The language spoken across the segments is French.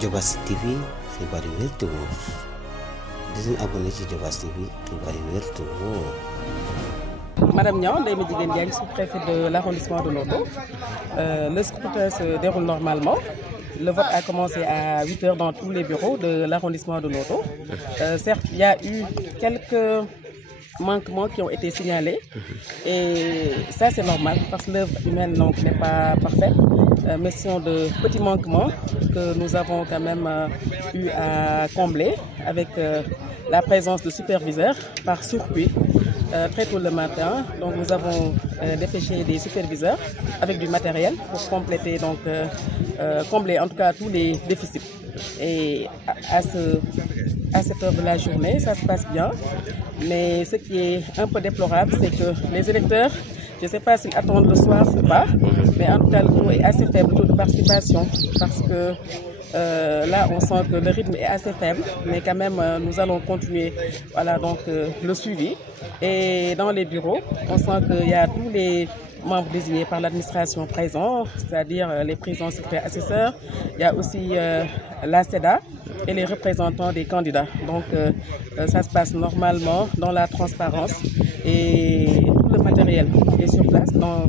Diobass TV xibaar yu wér te wóor di leen abonné ci Diobass TV xibaar yu wér te wóor. Madame Niang, Ndeye Médjiguène Diagne, sous-préfet de l'arrondissement de Noto. Le scrutin se déroule normalement. Le vote a commencé à 8 h dans tous les bureaux de l'arrondissement de Noto. Certes, il y a eu quelques manquements qui ont été signalés et ça c'est normal parce que l'œuvre humaine n'est pas parfaite, mais ce sont de petits manquements que nous avons quand même eu à combler avec la présence de superviseurs par circuit. Très tôt le matin, donc nous avons dépêché des superviseurs avec du matériel pour compléter, combler en tout cas tous les déficits. Et à cette heure de la journée, ça se passe bien. Mais ce qui est un peu déplorable, c'est que les électeurs, je ne sais pas s'ils attendent le soir ou pas, mais en tout cas le taux est assez faible, le taux de participation, parce que là on sent que le rythme est assez faible, mais quand même nous allons continuer le suivi. Et dans les bureaux, on sent qu'il y a tous les membres désignés par l'administration présents, c'est-à-dire les présidents secrétaires assesseurs. Il y a aussi la CEDA et les représentants des candidats. Donc ça se passe normalement dans la transparence et tout le matériel est sur place dans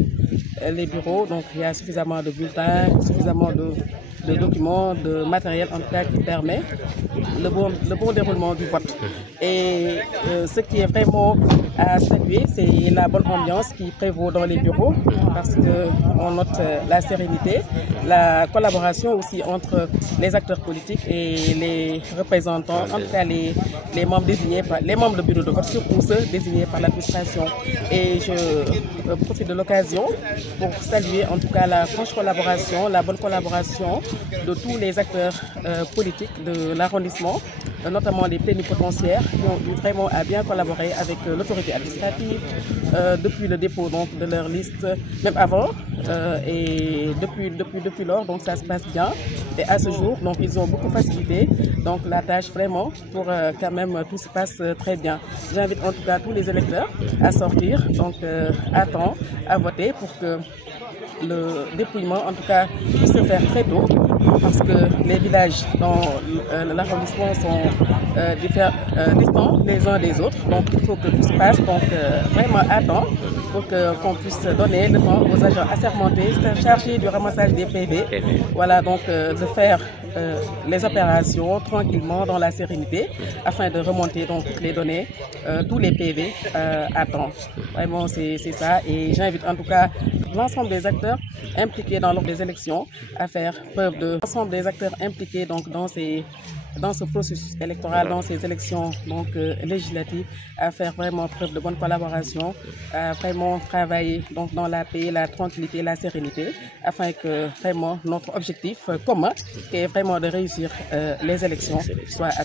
les bureaux. Donc il y a suffisamment de bulletins, suffisamment de documents, de matériel en tout cas qui permet le bon déroulement du vote. Et ce qui est vraiment à saluer, c'est la bonne ambiance qui prévaut dans les bureaux parce qu'on note la sérénité, la collaboration aussi entre les acteurs politiques et les représentants, en tout cas les membres désignés par les membres de bureau de vote, surtout ceux désignés par l'administration. Et je profite de l'occasion pour saluer en tout cas la franche collaboration, la bonne collaboration de tous les acteurs politiques de l'arrondissement, notamment les plénipotentiaires qui ont eu vraiment à bien collaborer avec l'autorité administrative depuis le dépôt de leur liste, même avant et depuis lors, donc ça se passe bien. Et à ce jour, donc ils ont beaucoup facilité la tâche vraiment pour quand même tout se passe très bien. J'invite en tout cas tous les électeurs à sortir à temps, à voter pour que le dépouillement en tout cas puisse se faire très tôt parce que les villages dans l'arrondissement sont distants les uns des autres, donc il faut que tout se passe vraiment à temps pour qu'on puisse donner le temps aux agents assermentés chargés du ramassage des PV, de faire les opérations tranquillement dans la sérénité afin de remonter toutes les données, tous les PV à temps. Vraiment c'est ça, et j'invite en tout cas l'ensemble des acteurs impliqués dans les élections à faire preuve de l'ensemble des acteurs impliqués dans ce processus électoral, dans ces élections législatives, à faire vraiment preuve de bonne collaboration, à vraiment travailler dans la paix, la tranquillité, la sérénité, afin que vraiment notre objectif commun, qui est vraiment de réussir les élections, soit atteint.